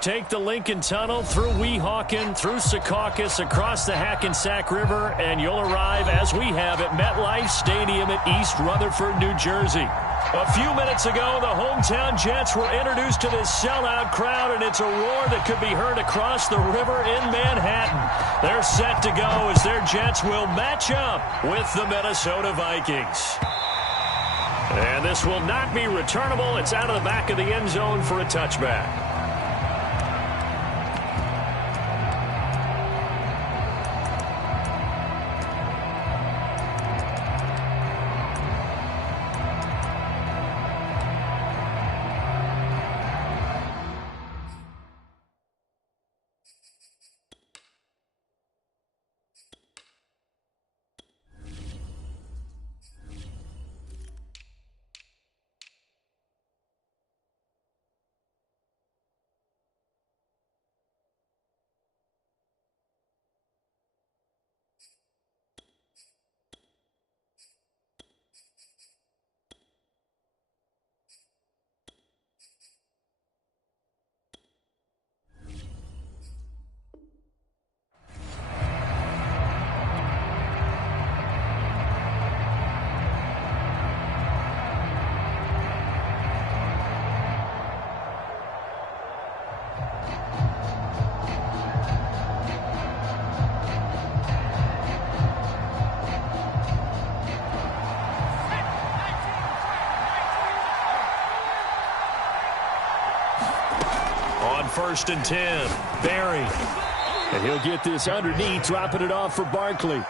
Take the Lincoln Tunnel through Weehawken, through Secaucus, across the Hackensack River, and you'll arrive, as we have, at MetLife Stadium at East Rutherford, New Jersey. A few minutes ago, the hometown Jets were introduced to this sellout crowd, and it's a roar that could be heard across the river in Manhattan. They're set to go as their Jets will match up with the Minnesota Vikings. And this will not be returnable. It's out of the back of the end zone for a touchback. First and 10, Barry. And he'll get this underneath, dropping it off for Barkley.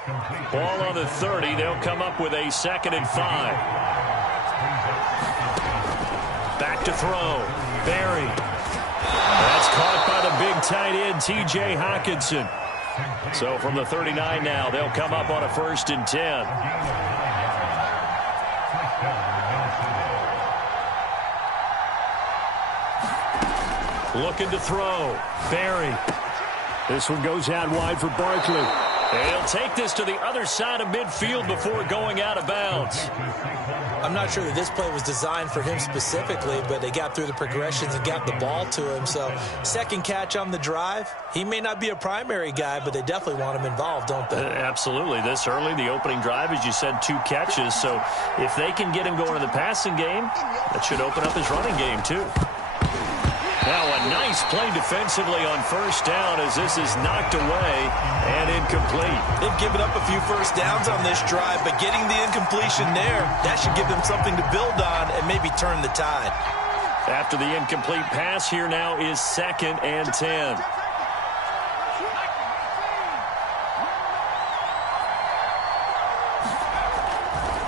Ball on the 30. They'll come up with a 2nd and 5. Back to throw. Barry. That's caught by the big tight end, T.J. Hockenson. So from the 39 now, they'll come up on a 1st and 10. Looking to throw. Barry. This one goes out wide for Barkley. And he'll take this to the other side of midfield before going out of bounds. I'm not sure that this play was designed for him specifically, but they got through the progressions and got the ball to him. So, second catch on the drive. He may not be a primary guy, but they definitely want him involved, don't they? Absolutely. This early, the opening drive, as you said, 2 catches. So, if they can get him going in the passing game, that should open up his running game, too. Now a nice play defensively on 1st down as this is knocked away and incomplete. They've given up a few 1st downs on this drive, but getting the incompletion there, that should give them something to build on and maybe turn the tide. After the incomplete pass, here now is 2nd and 10.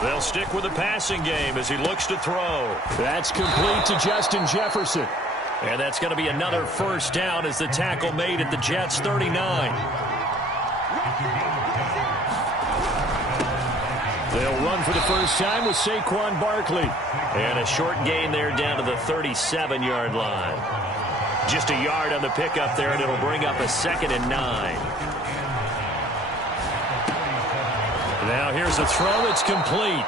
They'll stick with the passing game as he looks to throw. That's complete to Justin Jefferson. And that's going to be another 1st down as the tackle made at the Jets' 39. They'll run for the first time with Saquon Barkley. And a short gain there down to the 37-yard line. Just a yard on the pickup there, and it'll bring up a 2nd and 9. Now here's a throw that's complete.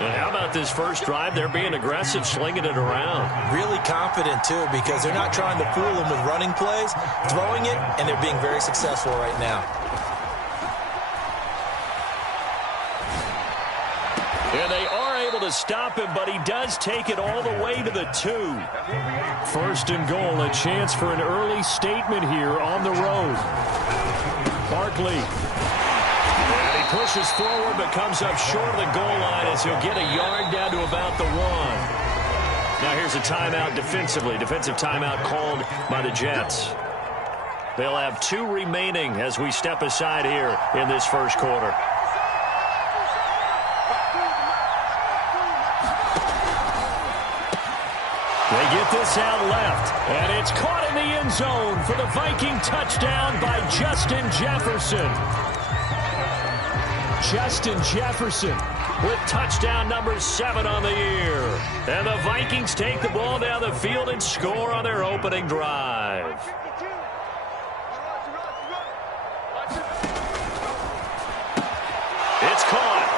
And how about this first drive? They're being aggressive, slinging it around. Really confident, too, because they're not trying to fool them with running plays, throwing it, and they're being very successful right now. And they are able to stop him, but he does take it all the way to the 2. 1st and goal, a chance for an early statement here on the road. Barkley. Pushes forward but comes up short of the goal line as he'll get a yard down to about the 1. Now here's a timeout defensively. Defensive timeout called by the Jets. They'll have 2 remaining as we step aside here in this first quarter. They get this out left, and it's caught in the end zone for the Viking touchdown by Justin Jefferson. Justin Jefferson with touchdown number 7 on the year. And the Vikings take the ball down the field and score on their opening drive. It's caught.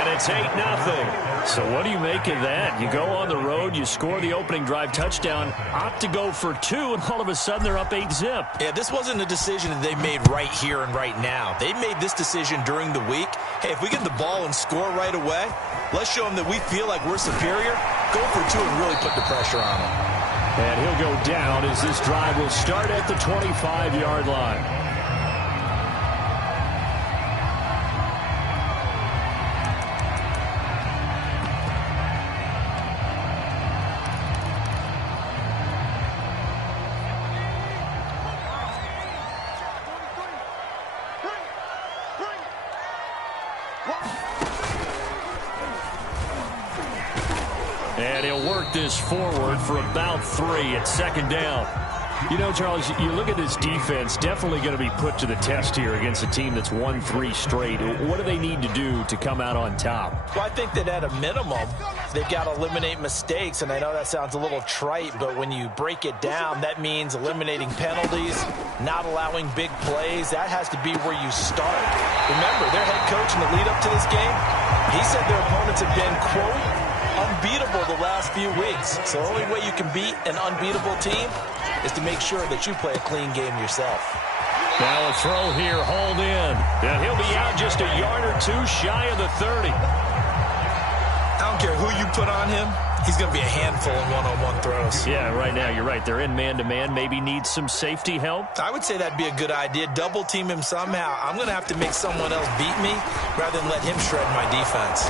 And it's 8-0. So what do you make of that? You go on the road, you score the opening drive touchdown, opt to go for 2, and all of a sudden they're up 8-zip. Yeah, this wasn't a decision that they made right here and right now. They made this decision during the week. Hey, if we get the ball and score right away, let's show them that we feel like we're superior. Go for 2 and really put the pressure on them. And he'll go down as this drive will start at the 25-yard line. And he'll work this forward for about 3 at second down. You know, Charles, you look at this defense, definitely going to be put to the test here against a team that's won 3 straight. What do they need to do to come out on top? Well, I think that at a minimum, they've got to eliminate mistakes. And I know that sounds a little trite, but when you break it down, that means eliminating penalties, not allowing big plays. That has to be where you start. Remember, their head coach in the lead-up to this game, he said their opponents have been, quote, unbeatable the last few weeks. So the only way you can beat an unbeatable team is to make sure that you play a clean game yourself. Now a throw here, hauled in. And he'll be out just a yard or 2 shy of the 30. I don't care who you put on him. He's going to be a handful in one-on-one throws. Yeah, right now, you're right. They're in man-to-man. Maybe needs some safety help. I would say that'd be a good idea. Double team him somehow. I'm going to have to make someone else beat me rather than let him shred my defense.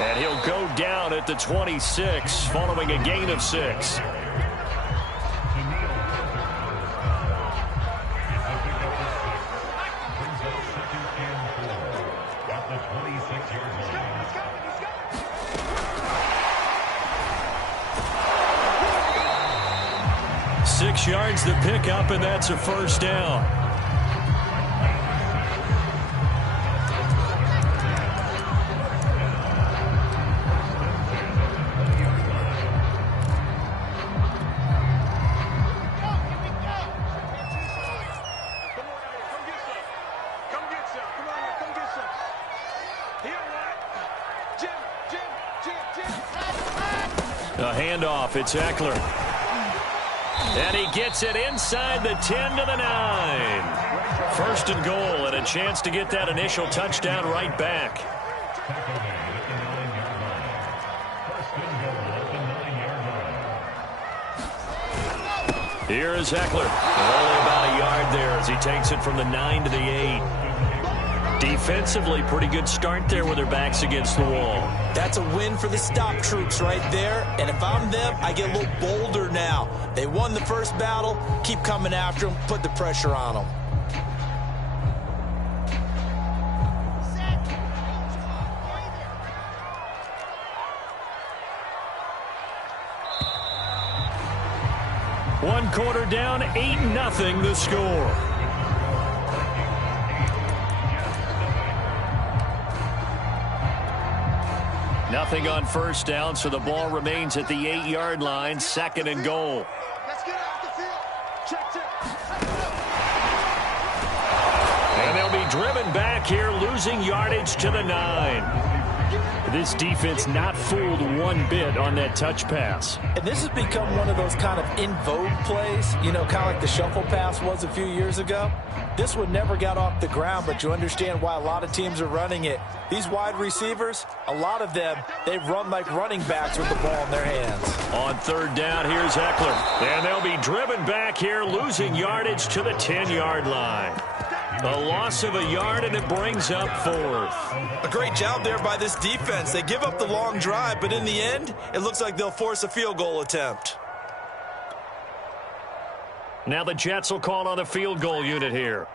And he'll go down at the 26, following a gain of 6. Six yards to pick up, and that's a first down. A handoff, it's Eckler. And he gets it inside the 10 to the 9. First and goal, and a chance to get that initial touchdown right back. Here is Eckler. Only about a yard there as he takes it from the 9 to the 8. Defensively, pretty good start there with their backs against the wall. That's a win for the stop troops right there. And if I'm them, I get a little bolder now. They won the first battle. Keep coming after them. Put the pressure on them. One quarter down, 8-0 the score. Nothing on first down, so the ball remains at the 8-yard line, second and goal. Let's get off the field. Check. And they'll be driven back here, losing yardage to the 9. This defense not fooled one bit on that touch pass. And this has become one of those kind of in vogue plays, you know, kind of like the shuffle pass was a few years ago. This one never got off the ground, but you understand why a lot of teams are running it. These wide receivers, a lot of them, they run like running backs with the ball in their hands. On third down, here's Eckler. And they'll be driven back here, losing yardage to the 10-yard line. A loss of a yard, and it brings up fourth. A great job there by this defense. They give up the long drive, but in the end, it looks like they'll force a field goal attempt. Now the Jets will call on a field goal unit here.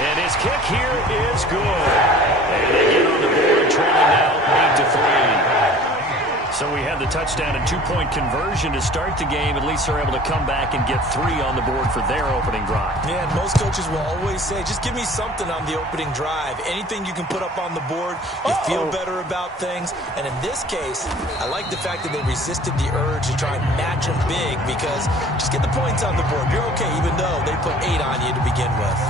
And his kick here is good. And they get on the board, trailing now 8-3. So we had the touchdown and two-point conversion to start the game. At least they're able to come back and get 3 on the board for their opening drive. Yeah, and most coaches will always say, just give me something on the opening drive. Anything you can put up on the board, you feel better about things. And in this case, I like the fact that they resisted the urge to try and match them big, because just get the points on the board. You're okay, even though they put 8 on you to begin with.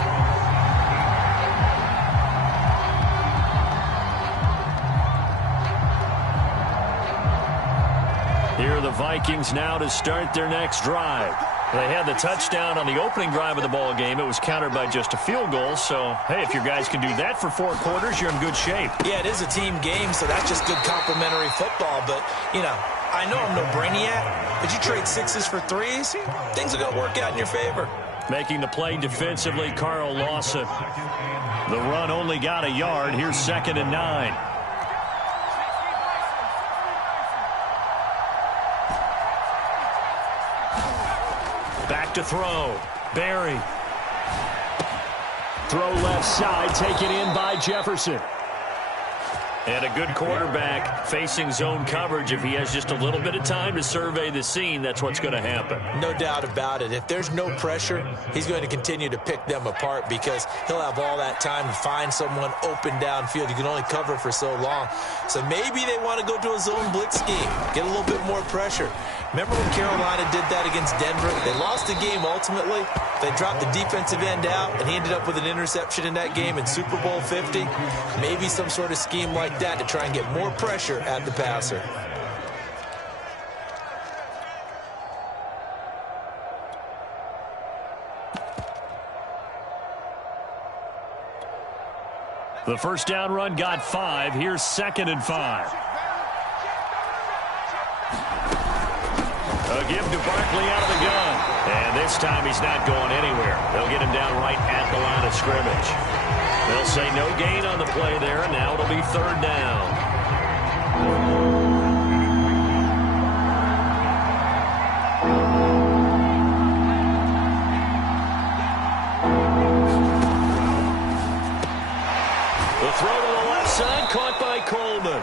Here are the Vikings now to start their next drive. They had the touchdown on the opening drive of the ball game. It was countered by just a field goal. So, hey, if your guys can do that for 4 quarters, you're in good shape. Yeah, it is a team game, so that's just good complementary football. But, you know, I know I'm no brainiac, but you trade 6s for 3s, things are going to work out in your favor. Making the play defensively, Carl Lawson. The run only got a yard. Here's 2nd and 9. Back to throw. Barry. Throw left side, taken in by Jefferson. And a good quarterback facing zone coverage. If he has just a little bit of time to survey the scene, that's what's going to happen. No doubt about it. If there's no pressure, he's going to continue to pick them apart, because he'll have all that time to find someone open downfield. You can only cover for so long. So maybe they want to go to a zone blitz scheme, get a little bit more pressure. Remember when Carolina did that against Denver? They lost the game ultimately. They dropped the defensive end out, and he ended up with an interception in that game in Super Bowl 50. Maybe some sort of scheme like that to try and get more pressure at the passer. The first down run got 5. Here's 2nd and 5. A give to Barkley out of the gun. And this time he's not going anywhere. They'll get him down right at the line of scrimmage. They'll say no gain on the play there, and now it'll be 3rd down. The throw to the left side, caught by Coleman.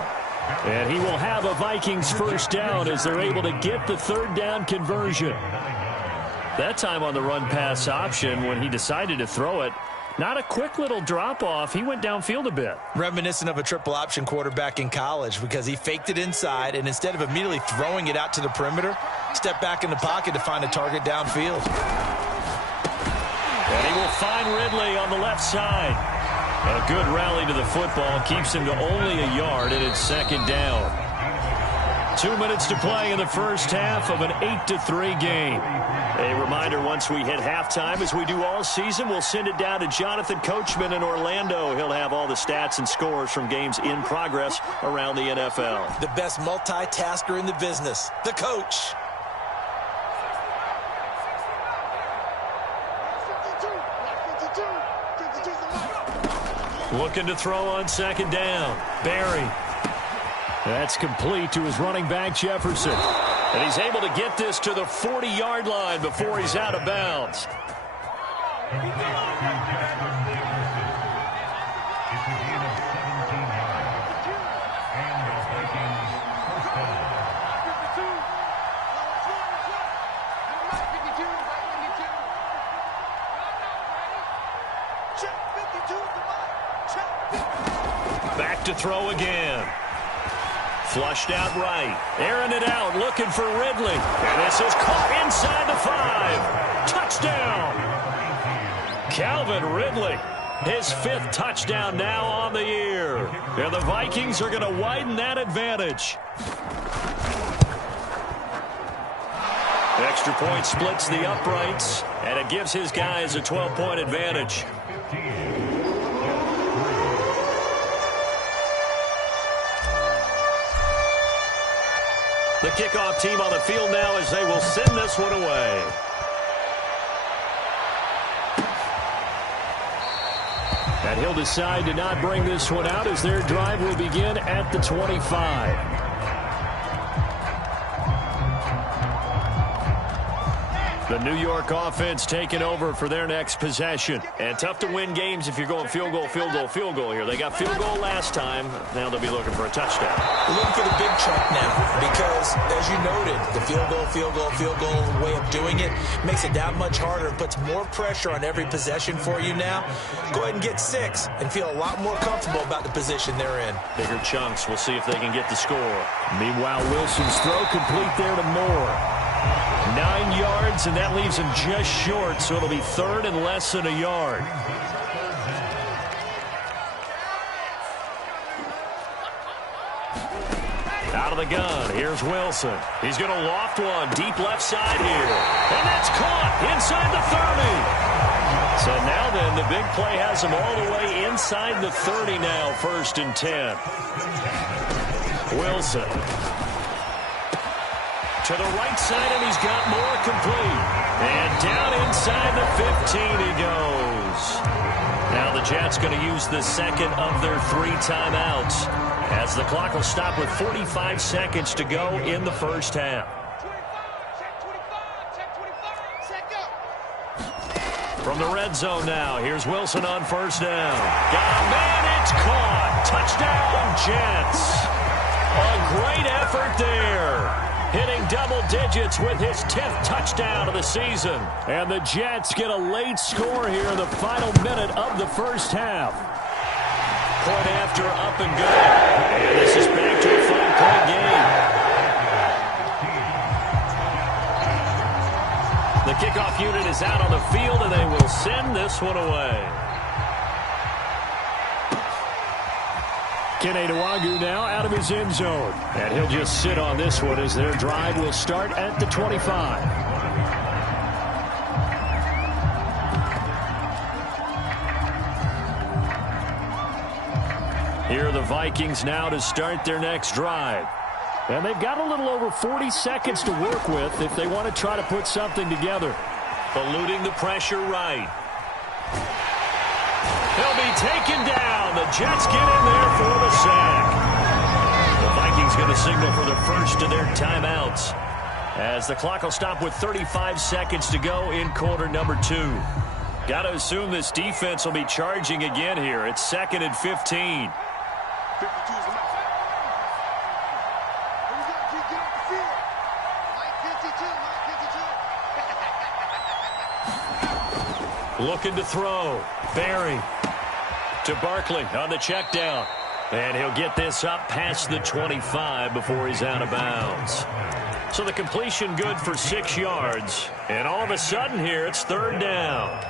And he will have a Vikings first down as they're able to get the 3rd down conversion. That time on the run-pass option, when he decided to throw it, not a quick little drop-off. He went downfield a bit. Reminiscent of a triple option quarterback in college, because he faked it inside, and instead of immediately throwing it out to the perimeter, stepped back in the pocket to find a target downfield. And he will find Ridley on the left side. A good rally to the football keeps him to only a yard, and it's 2nd down. 2 minutes to play in the first half of an 8-3 game. A reminder, once we hit halftime, as we do all season, we'll send it down to Jonathan Coachman in Orlando. He'll have all the stats and scores from games in progress around the NFL. The best multitasker in the business, the coach. Looking to throw on 2nd down. Barry. That's complete to his running back, Jefferson. And he's able to get this to the 40-yard line before he's out of bounds. Back to throw again. Flushed out right. Airing it out, looking for Ridley. And this is caught inside the 5. Touchdown. Calvin Ridley. His 5th touchdown now on the year. And the Vikings are going to widen that advantage. Extra point splits the uprights, and it gives his guys a 12-point advantage. The kickoff team on the field now as they will send this one away. And he'll decide to not bring this one out as their drive will begin at the 25. The New York offense taking over for their next possession. And tough to win games if you're going field goal, field goal, field goal here. They got field goal last time. Now they'll be looking for a touchdown. We're looking for the big chunk now because, as you noted, the field goal, field goal, field goal way of doing it makes it that much harder and puts more pressure on every possession for you now. Go ahead and get 6 and feel a lot more comfortable about the position they're in. Bigger chunks. We'll see if they can get the score. Meanwhile, Wilson's throw complete there to Moore. 9 yards, and that leaves him just short, so it'll be third and less than a yard. Out of the gun, here's Wilson. He's going to loft one deep left side here. And that's caught inside the 30. So now then, the big play has him all the way inside the 30 now, 1st and 10. Wilson. To the right side, and he's got more complete. And down inside the 15 he goes. Now the Jets going to use the second of their 3 timeouts, as the clock will stop with 45 seconds to go in the first half. From the red zone now, here's Wilson on 1st down. Got a man, it's caught. Touchdown, Jets. A great effort there. Hitting double digits with his 10th touchdown of the season. And the Jets get a late score here in the final minute of the first half. Point after up and good. And this is back to a 5-point game. The kickoff unit is out on the field, and they will send this one away. Kene Nwangwu now out of his end zone. And he'll just sit on this one as their drive will start at the 25. Here are the Vikings now to start their next drive. And they've got a little over 40 seconds to work with if they want to try to put something together. Eluding the pressure right. He'll be taken down. The Jets get in there for the sack. The Vikings going to signal for the first of their timeouts, as the clock will stop with 35 seconds to go in quarter number 2. Got to assume this defense will be charging again here. It's 2nd and 15. Looking to throw. Barry to Barkley on the check down. And he'll get this up past the 25 before he's out of bounds. So the completion good for 6 yards. And all of a sudden here, it's 3rd down.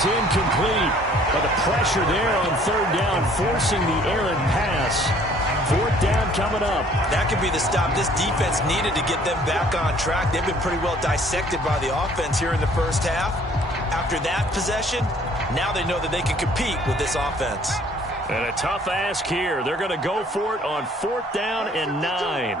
Incomplete, but the pressure there on 3rd down, forcing the errant pass. 4th down coming up. That could be the stop this defense needed to get them back on track. They've been pretty well dissected by the offense here in the first half. After that possession, now they know that they can compete with this offense. And a tough ask here. They're going to go for it on 4th down and 9.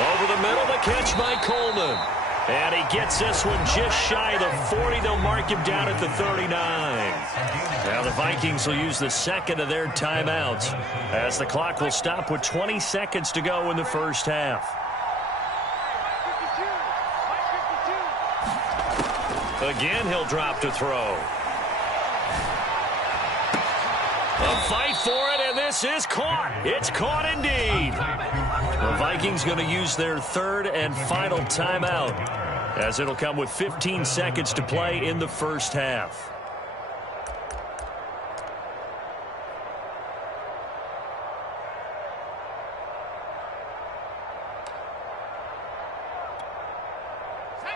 Over the middle, the catch by Coleman. And he gets this one just shy of the 40. They'll mark him down at the 39. Now the Vikings will use the second of their timeouts, as the clock will stop with 20 seconds to go in the first half. Again, he'll drop to throw. A fight for it, and this is caught. It's caught indeed. The Vikings going to use their 3rd and final timeout, as it'll come with 15 seconds to play in the first half.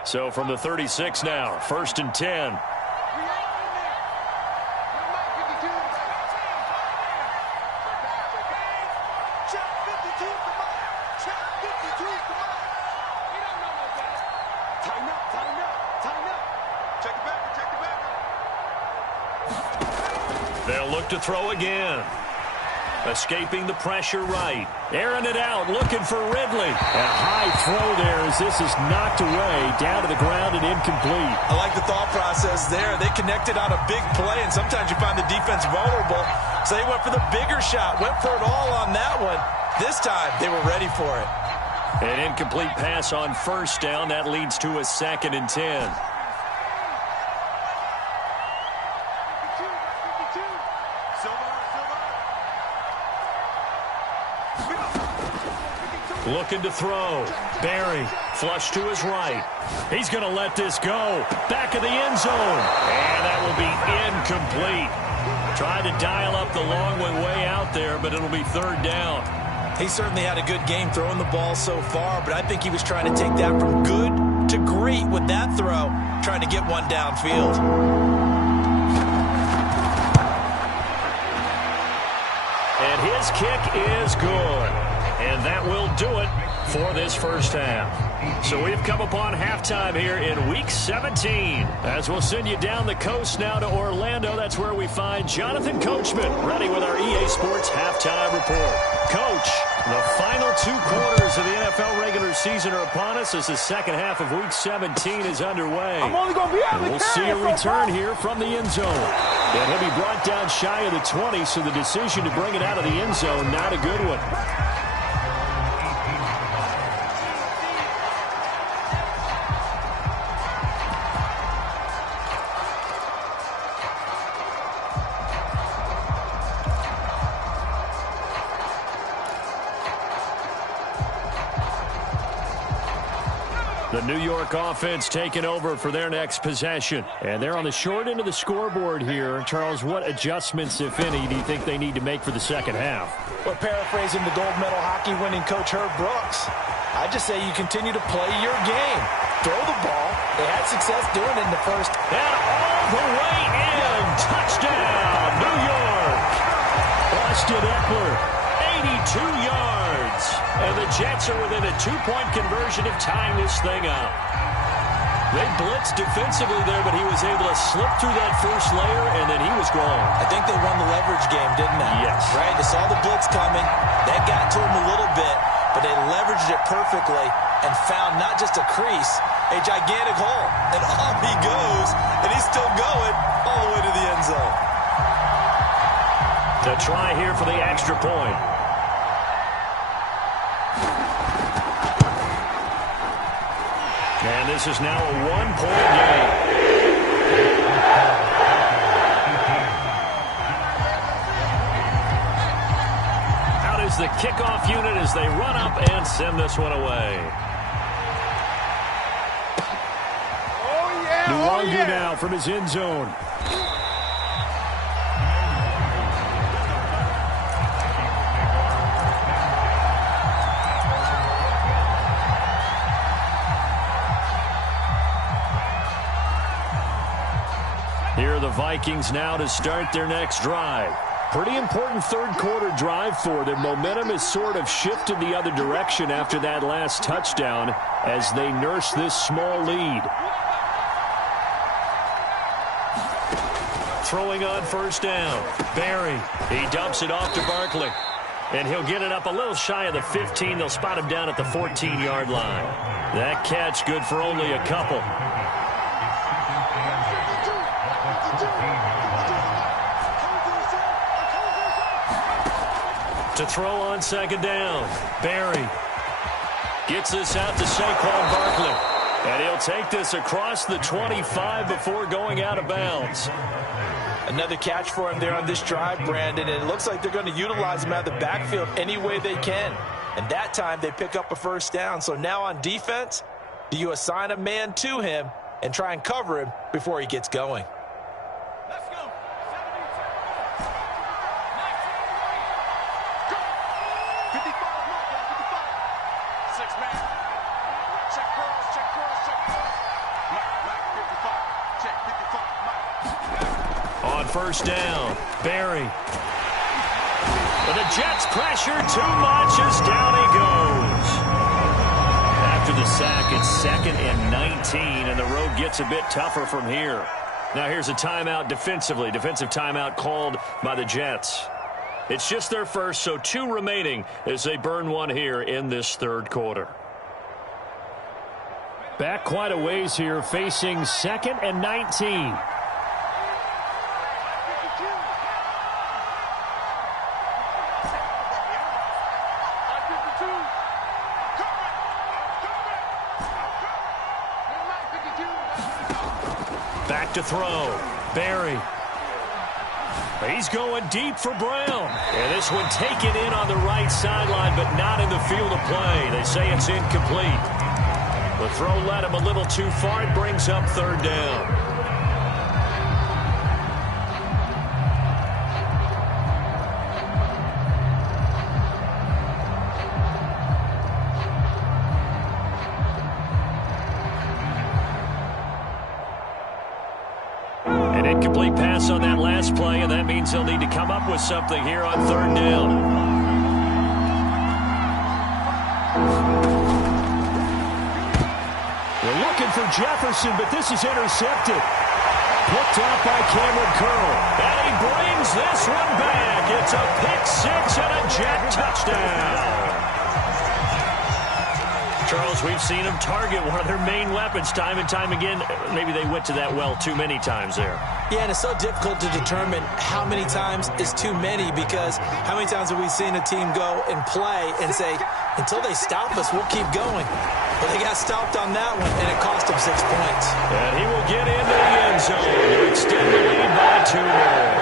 So from the 36 now, 1st and 10. They'll look to throw again. Escaping the pressure right. Airing it out, looking for Ridley. A high throw there as this is knocked away, down to the ground and incomplete. I like the thought process there. They connected on a big play, and sometimes you find the defense vulnerable. So they went for the bigger shot, went for it all on that one. This time, they were ready for it. An incomplete pass on first down. That leads to a 2nd and 10. Looking to throw. Barry, flush to his right. He's going to let this go. Back of the end zone. And that will be incomplete. Trying to dial up the long way out there, but it'll be 3rd down. He certainly had a good game throwing the ball so far, but I think he was trying to take that from good to great with that throw, trying to get one downfield. And his kick is good. And that will do it for this first half. So we've come upon halftime here in Week 17. As we'll send you down the coast now to Orlando, that's where we find Jonathan Coachman ready with our EA Sports Halftime Report. Coach, the final 2 quarters of the NFL regular season are upon us as the second half of Week 17 is underway. I'm only going to be able to We'll see a return here from the end zone. And he'll be brought down shy of the 20, so the decision to bring it out of the end zone, not a good one. The New York offense taking over for their next possession. And they're on the short end of the scoreboard here. Charles, what adjustments, if any, do you think they need to make for the second half? Well, paraphrasing the gold medal hockey winning coach Herb Brooks, I just say you continue to play your game. Throw the ball. They had success doing it in the first. And all the way in. Touchdown, New York. Austin Eckler, 82 yards. And the Jets are within a 2-point conversion of tying this thing up. They blitzed defensively there, but he was able to slip through that first layer, and then he was gone. I think they won the leverage game, didn't they? Yes. Right? They saw the blitz coming. That got to him a little bit, but they leveraged it perfectly and found not just a crease, a gigantic hole. And off he goes, and he's still going all the way to the end zone. To try here for the extra point. And this is now a 1-point game. Out is the kickoff unit as they run up and send this one away. Oh, yeah. Nwangu now from his end zone. Here are the Vikings now to start their next drive. Pretty important third-quarter drive for them. Momentum has sort of shifted the other direction after that last touchdown as they nurse this small lead. Throwing on first down. Barry, he dumps it off to Barkley. And he'll get it up a little shy of the 15. They'll spot him down at the 14-yard line. That catch good for only a couple. To throw on second down. Barry gets this out to Saquon Barkley. And he'll take this across the 25 before going out of bounds. Another catch for him there on this drive, Brandon, and it looks like they're going to utilize him out of the backfield any way they can. And that time they pick up a first down. So now on defense, do you assign a man to him and try and cover him before he gets going? Let's go. 55, 6-man. Check cross, check cross, check cross. Mike, 55. Check 55, Mike. On first down, Barry. But the Jets pressure too much as down he goes. After the sack, it's 2nd and 19, and the road gets a bit tougher from here. Now here's a timeout defensively. Defensive timeout called by the Jets. It's just their first, so 2 remaining as they burn one here in this third quarter. Back quite a ways here, facing 2nd and 19. Back to throw. Barry. He's going deep for Brown. And this one taken in on the right sideline, but not in the field of play. They say it's incomplete. The throw led him a little too far. It brings up 3rd down. An incomplete pass on that last play, and that means they'll need to come up with something here on 3rd down. They're looking for Jefferson, but this is intercepted. Picked up by Cameron Curl. And he brings this one back. It's a pick-6 and a Jet touchdown. Charles, we've seen them target one of their main weapons time and time again. Maybe they went to that well too many times there. Yeah, and it's so difficult to determine how many times is too many, because how many times have we seen a team go and play and say, until they stop us, we'll keep going. But they got stopped on that one, and it cost them 6 points. And he will get into the end zone to extend the lead by 2 more.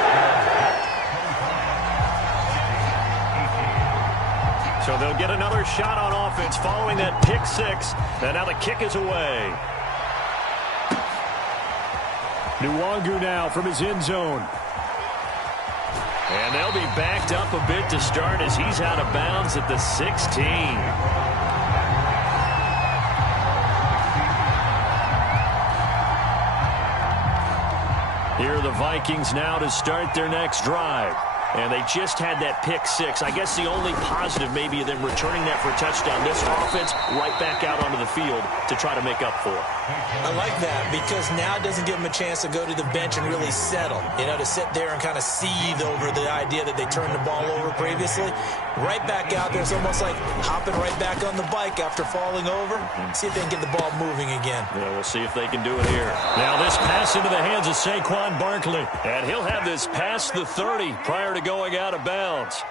So they'll get another shot on offense following that pick-6. And now the kick is away. Nwangu now from his end zone. And they'll be backed up a bit to start as he's out of bounds at the 16. Here are the Vikings now to start their next drive. And they just had that pick-6. I guess the only positive maybe of them returning that for a touchdown. This offense right back out onto the field to try to make up for it. I like that, because now it doesn't give them a chance to go to the bench and really settle. You know, to sit there and kind of seethe over the idea that they turned the ball over previously. Right back out there. It's almost like hopping right back on the bike after falling over. See if they can get the ball moving again. Yeah, we'll see if they can do it here. Now this pass into the hands of Saquon Barkley. And he'll have this past the 30 prior to going out of bounds.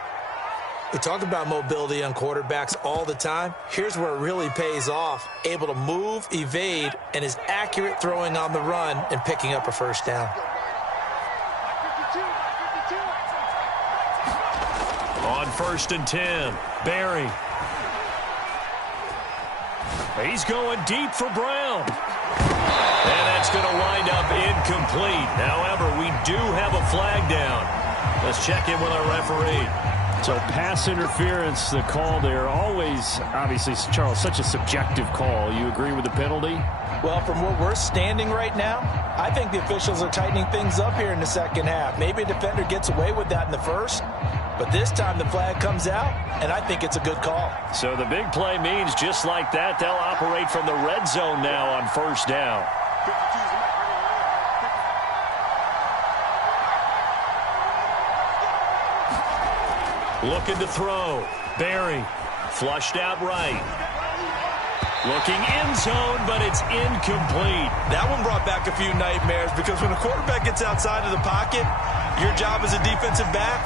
We talk about mobility on quarterbacks all the time. Here's where it really pays off. Able to move, evade, and is accurate throwing on the run and picking up a 1st down. On 1st and 10, Barry. He's going deep for Brown. And that's going to wind up incomplete. However, we do have a flag down. Let's check in with our referee. So pass interference, the call there. Always, obviously, Charles, such a subjective call. You agree with the penalty? Well, from where we're standing right now, I think the officials are tightening things up here in the 2nd half. Maybe a defender gets away with that in the 1st, but this time the flag comes out, and I think it's a good call. So the big play means just like that, they'll operate from the red zone now on 1st down. Looking to throw. Barry. Flushed out right. Looking end zone, but it's incomplete. That one brought back a few nightmares, because when a quarterback gets outside of the pocket, your job as a defensive back,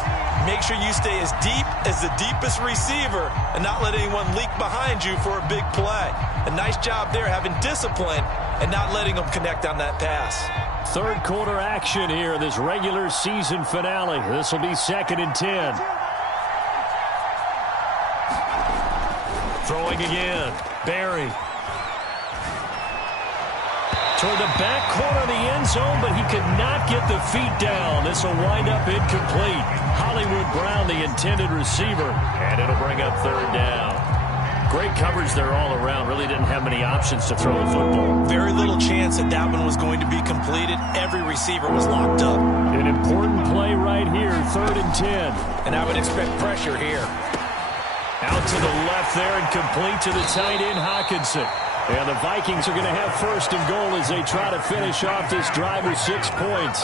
make sure you stay as deep as the deepest receiver and not let anyone leak behind you for a big play. A nice job there, having discipline and not letting them connect on that pass. 3rd quarter action here, this regular season finale. This will be 2nd and 10. Throwing again. Barry. Toward the back corner of the end zone, but he could not get the feet down. This will wind up incomplete. Hollywood Brown, the intended receiver, and it'll bring up 3rd down. Great coverage there all around. Really didn't have many options to throw the football. Very little chance that that one was going to be completed. Every receiver was locked up. An important play right here, 3rd and 10. And I would expect pressure here. Out to the left there and complete to the tight end, Hawkinson. And the Vikings are going to have first and goal as they try to finish off this drive with 6 points.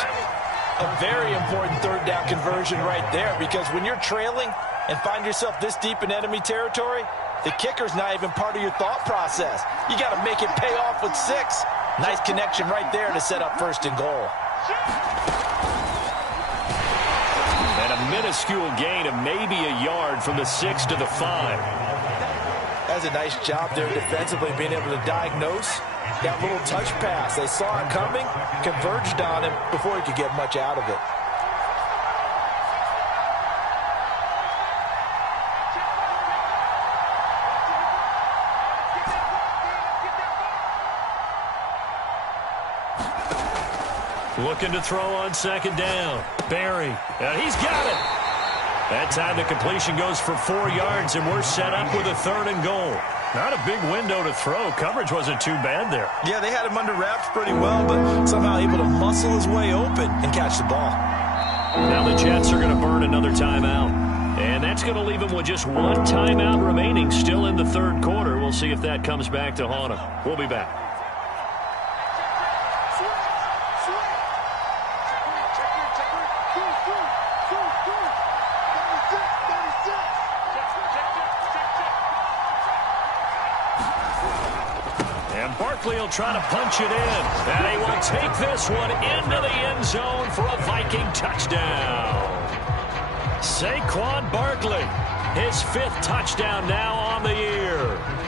A very important third down conversion right there, because when you're trailing and find yourself this deep in enemy territory, the kicker's not even part of your thought process. You got to make it pay off with 6. Nice connection right there to set up first and goal. And a minuscule gain of maybe a yard from the 6 to the 5. That's a nice job there defensively, being able to diagnose that little touch pass. They saw it coming, converged on him before he could get much out of it. Looking to throw on second down. Barry, and he's got it. That time the completion goes for 4 yards, and we're set up with a third and goal. Not a big window to throw. Coverage wasn't too bad there. Yeah, they had him under wraps pretty well, but somehow able to muscle his way open and catch the ball. Now the Jets are going to burn another timeout. And that's going to leave them with just 1 timeout remaining still in the third quarter. We'll see if that comes back to haunt them. We'll be back. He'll try to punch it in, and he will take this one into the end zone for a Viking touchdown. Saquon Barkley, his 5th touchdown now on the year.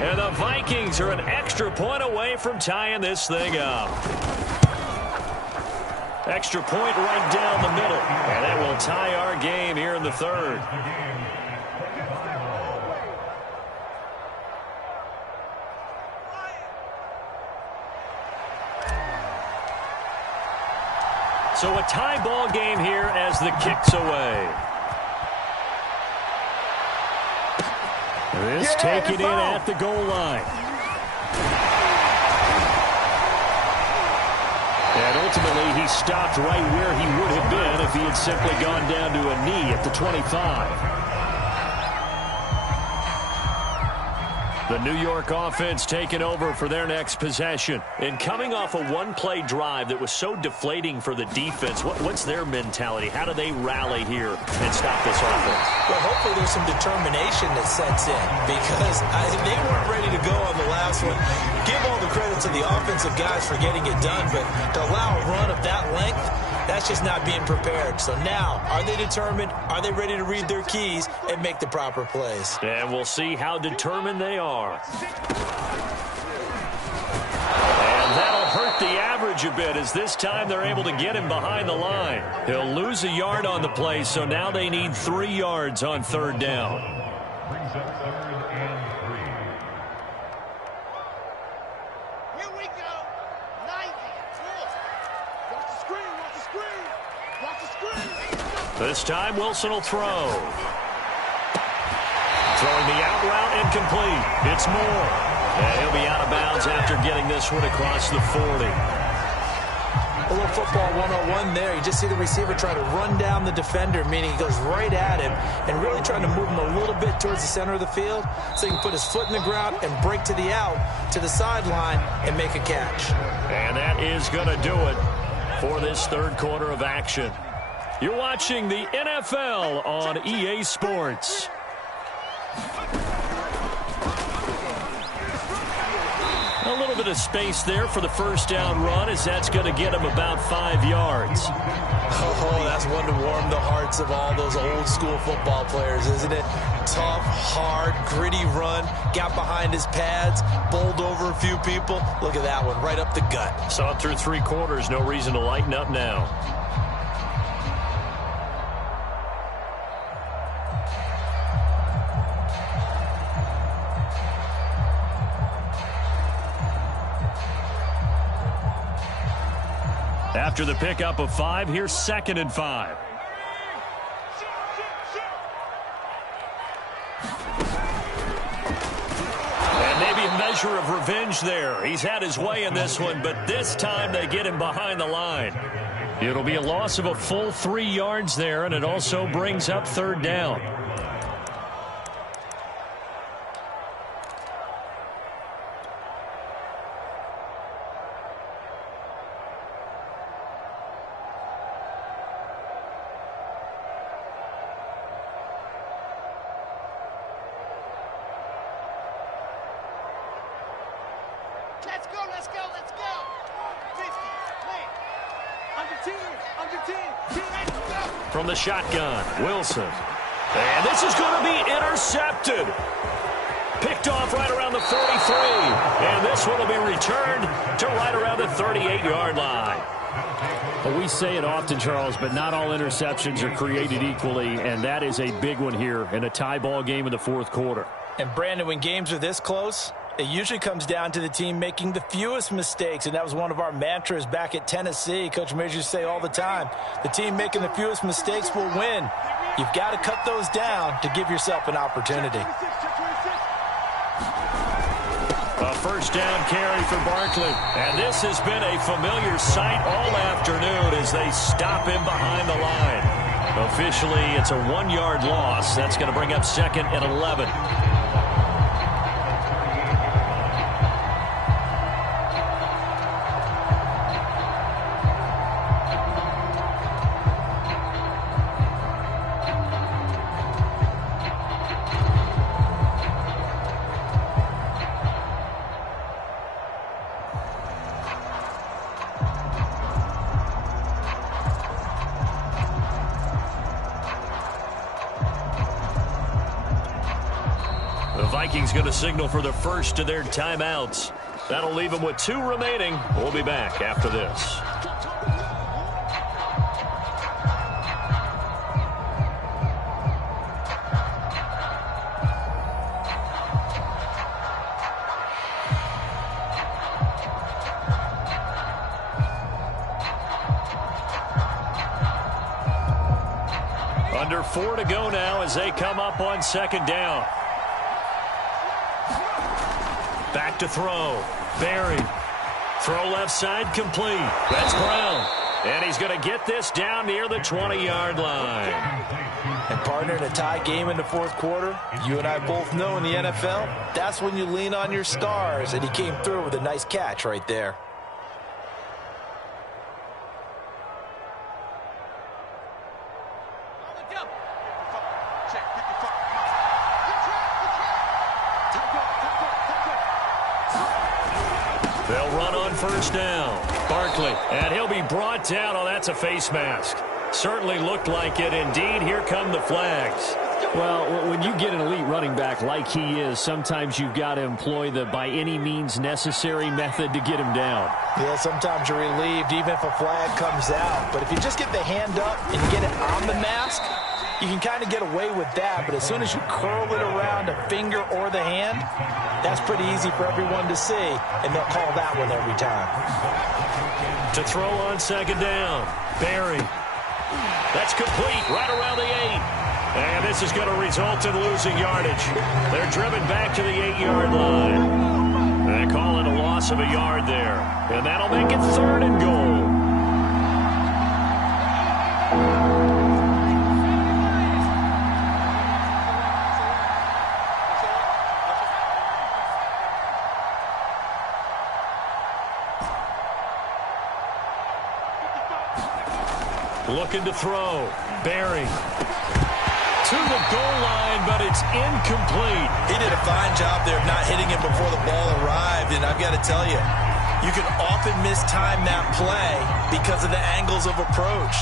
And the Vikings are an extra point away from tying this thing up. Extra point right down the middle, and that will tie our game here in the third. So a tie ball game here as the kick's away. This taken in at the goal line. And ultimately he stopped right where he would have been if he had simply gone down to a knee at the 25. The New York offense taking over for their next possession. And coming off a one-play drive that was so deflating for the defense, what's their mentality? How do they rally here and stop this offense? Well, hopefully there's some determination that sets in, because they weren't ready to go on the last one. Give all the credit to the offensive guys for getting it done, but to allow a run of that length, that's just not being prepared. So now, are they determined? Are they ready to read their keys and make the proper plays? And we'll see how determined they are. And that'll hurt the average a bit, as this time they're able to get him behind the line. He'll lose a yard on the play, so now they need 3 yards on third down. Brings up 3rd and 3. Here we go. 90. Watch the screen. Watch the screen. Watch the screen. This time Wilson will throw. Throwing the out route incomplete. It's Moore. And he'll be out of bounds after getting this one across the 40. A little football 101 there. You just see the receiver try to run down the defender, meaning he goes right at him and really trying to move him a little bit towards the center of the field so he can put his foot in the ground and break to the out, to the sideline, and make a catch. And that is going to do it for this third quarter of action. You're watching the NFL on EA Sports. A little bit of space there for the first down run, as that's going to get him about 5 yards. Oh, that's one to warm the hearts of all those old school football players, isn't it? Tough, hard, gritty run, got behind his pads, bowled over a few people. Look at that one, right up the gut. Saw it through 3 quarters, no reason to lighten up now. After the pickup of 5, here's 2nd and 5. And maybe a measure of revenge there. He's had his way in this one, but this time they get him behind the line. It'll be a loss of a full 3 yards there, and it also brings up third down. Let's go, let's go, let's go. 50, clear. Under 10, 10, let's go. From the shotgun, Wilson. And this is going to be intercepted. Picked off right around the 43. And this one will be returned to right around the 38-yard line. Well, we say it often, Charles, but not all interceptions are created equally, and that is a big one here in a tie ball game in the fourth quarter. And, Brandon, when games are this close, it usually comes down to the team making the fewest mistakes, and that was one of our mantras back at Tennessee. Coach Majors used to say all the time, the team making the fewest mistakes will win. You've got to cut those down to give yourself an opportunity. A first down carry for Barkley. And this has been a familiar sight all afternoon as they stop him behind the line. Officially, it's a 1-yard loss. That's going to bring up 2nd and 11. Vikings going to signal for the first of their timeouts. That'll leave them with 2 remaining. We'll be back after this. Under 4 to go now as they come up on 2nd down. Back to throw. Barry. Throw left side complete. That's Brown. And he's going to get this down near the 20-yard line. And, partner, in a tie game in the fourth quarter, you and I both know in the NFL, that's when you lean on your stars. And he came through with a nice catch right there. They'll run on first down. Barkley, and he'll be brought down. Oh, that's a face mask. Certainly looked like it. Indeed, here come the flags. Well, when you get an elite running back like he is, sometimes you've got to employ the by any means necessary method to get him down. Yeah, sometimes you're relieved even if a flag comes out. But if you just get the hand up and you get it on the mask, you can kind of get away with that. But as soon as you curl it around a finger or the hand, that's pretty easy for everyone to see, and they'll call that one every time. To throw on 2nd down, Barry. That's complete right around the 8. And this is going to result in losing yardage. They're driven back to the 8-yard line. They call it a loss of a yard there. And that'll make it 3rd and goal. Looking to throw. Barry. To the goal line, but it's incomplete. He did a fine job there of not hitting him before the ball arrived, and I've got to tell you, you can often mistime that play because of the angles of approach.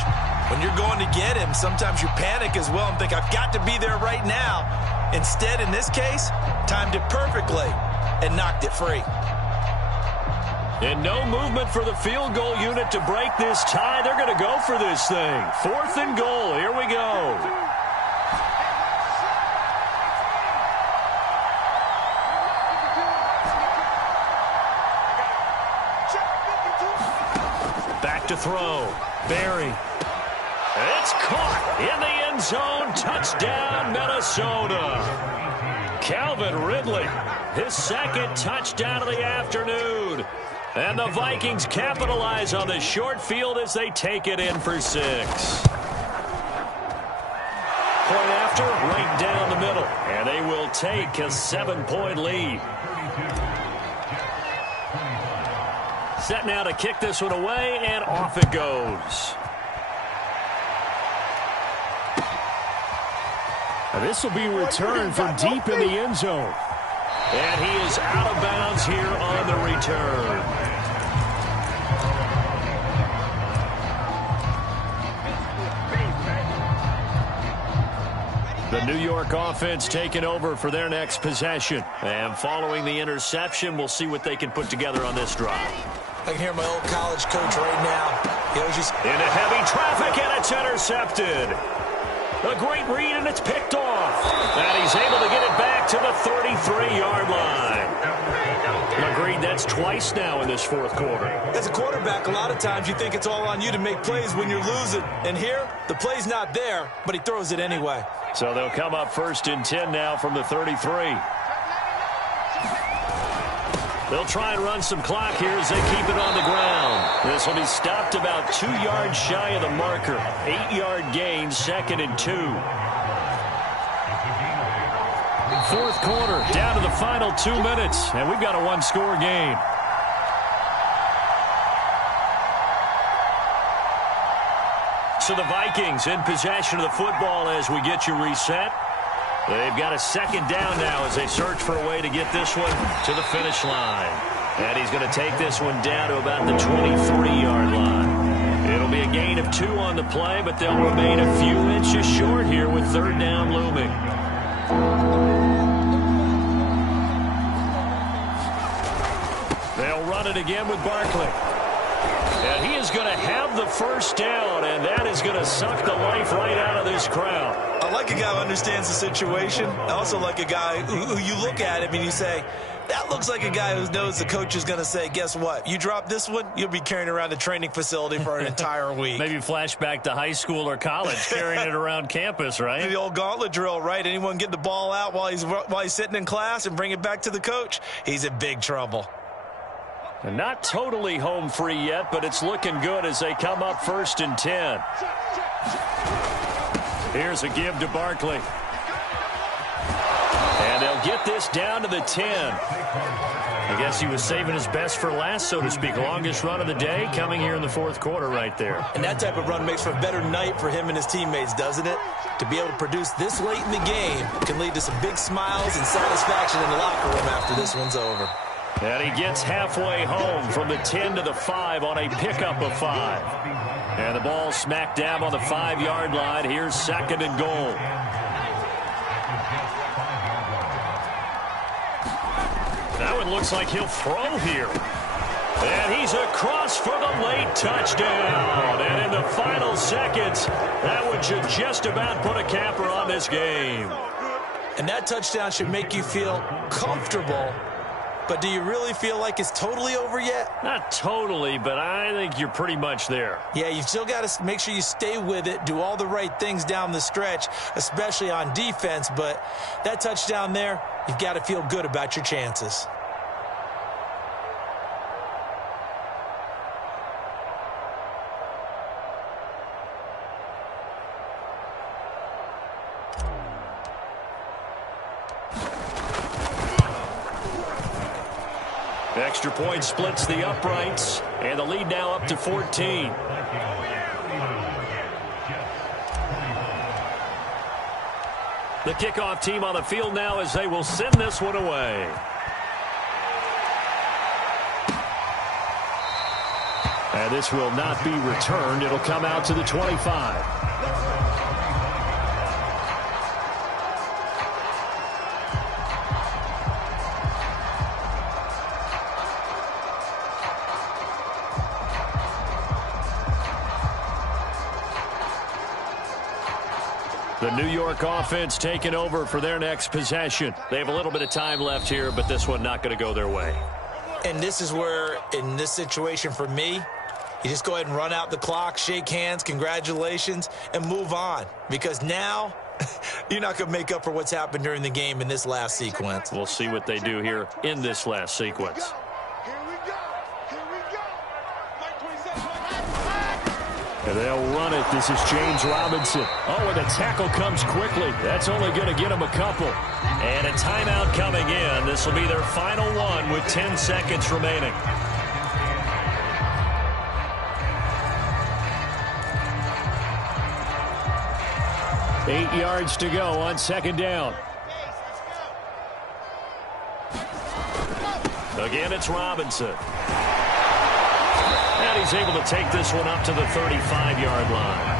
When you're going to get him, sometimes you panic as well and think, I've got to be there right now. Instead, in this case, timed it perfectly and knocked it free. And no movement for the field goal unit to break this tie. They're going to go for this thing. 4th and goal. Here we go. Back to throw. Barry. It's caught in the end zone. Touchdown, Minnesota. Calvin Ridley, his 2nd touchdown of the afternoon. And the Vikings capitalize on the short field as they take it in for 6. Point after, right down the middle. And they will take a 7-point lead. Set now to kick this one away, and off it goes. Now this will be returned from deep in the end zone. And he is out of bounds here on the return. The New York offense taking over for their next possession. And following the interception, we'll see what they can put together on this drive. I can hear my old college coach right now. Into heavy traffic, and it's intercepted. A great read, and it's picked off. And he's able to get it back to the 33-yard line. Agreed, that's twice now in this fourth quarter. As a quarterback, a lot of times you think it's all on you to make plays when you're losing. And here, the play's not there, but he throws it anyway. So they'll come up 1st and 10 now from the 33. They'll try and run some clock here as they keep it on the ground. This will be stopped about 2 yards shy of the marker. 8-yard gain, 2nd and 2. Fourth quarter, down to the final 2 minutes, and we've got a one-score game. So the Vikings in possession of the football as we get you reset. They've got a second down now as they search for a way to get this one to the finish line. And he's going to take this one down to about the 23-yard line. It'll be a gain of 2 on the play, but they'll remain a few inches short here with 3rd down looming. They'll run it again with Barkley. And he is going to have the first down, and that is going to suck the life right out of this crowd. I like a guy who understands the situation. I also like a guy who you look at him and you say, that looks like a guy who knows the coach is going to say, guess what? You drop this one, you'll be carrying around a training facility for an entire week. Maybe flashback to high school or college, carrying it around campus, right? The old gauntlet drill, right? Anyone get the ball out while he's sitting in class and bring it back to the coach, he's in big trouble. And not totally home free yet, but it's looking good as they come up 1st and 10. Here's a give to Barkley. And they'll get this down to the 10. I guess he was saving his best for last, so to speak. Longest run of the day coming here in the fourth quarter right there. And that type of run makes for a better night for him and his teammates, doesn't it? To be able to produce this late in the game can lead to some big smiles and satisfaction in the locker room after this one's over. And he gets halfway home from the 10 to the 5 on a pickup of 5. And the ball smacked down on the 5-yard line. Here's 2nd and goal. Now it looks like he'll throw here. And he's across for the late touchdown. And in the final seconds, that would just about put a capper on this game. And that touchdown should make you feel comfortable. But do you really feel like it's totally over yet? Not totally, but I think you're pretty much there. Yeah, you've still got to make sure you stay with it, do all the right things down the stretch, especially on defense. But that touchdown there, you've got to feel good about your chances. Extra point splits the uprights, and the lead now up to 14. The kickoff team on the field now as they will send this one away. And this will not be returned. It'll come out to the 25. The New York offense taking over for their next possession. They have a little bit of time left here, but this one not going to go their way. And this is where, in this situation for me, you just go ahead and run out the clock, shake hands, congratulations, and move on. Because now, you're not going to make up for what's happened during the game in this last sequence. We'll see what they do here in this last sequence. And they'll run it. This is James Robinson. Oh, and the tackle comes quickly. That's only going to get him a couple. And a timeout coming in. This will be their final one with 10 seconds remaining. Eight yards to go on 2nd down. Again, it's Robinson. And he's able to take this one up to the 35-yard line.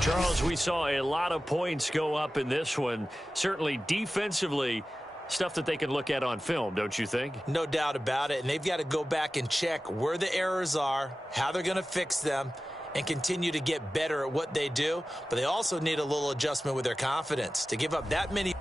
Charles, we saw a lot of points go up in this one. Certainly defensively, stuff that they can look at on film, don't you think? No doubt about it. And they've got to go back and check where the errors are, how they're going to fix them, and continue to get better at what they do. But they also need a little adjustment with their confidence. To give up that many